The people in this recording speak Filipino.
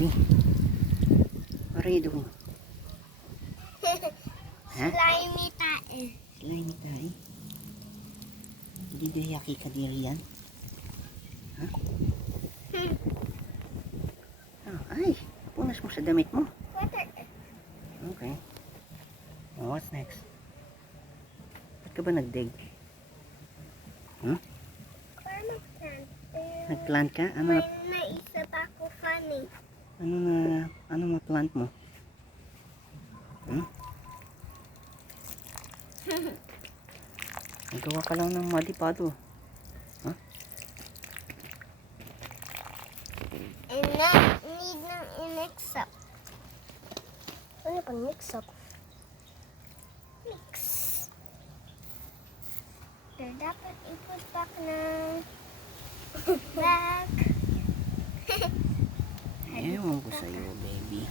baby? What are you doing? Huh? Slimy tae. Slimy tayo. Hindi dayaki ka diri yan? Ha? Oh, ay, punas mo sa damit mo. Water. Okay. Oh, what's next? Ba't ka ba nagdig? Hmm? Paano plant? Nagplant ka? Ano May na, naisip ako funny. ano na plant mo? Hmm? Nagawa ka lang ng muddy puddle. Huh? And need ng i-mix up. Ano pang mix up? Mix. So, dapat i-put back ng back. Ewan ko sa'yo, baby.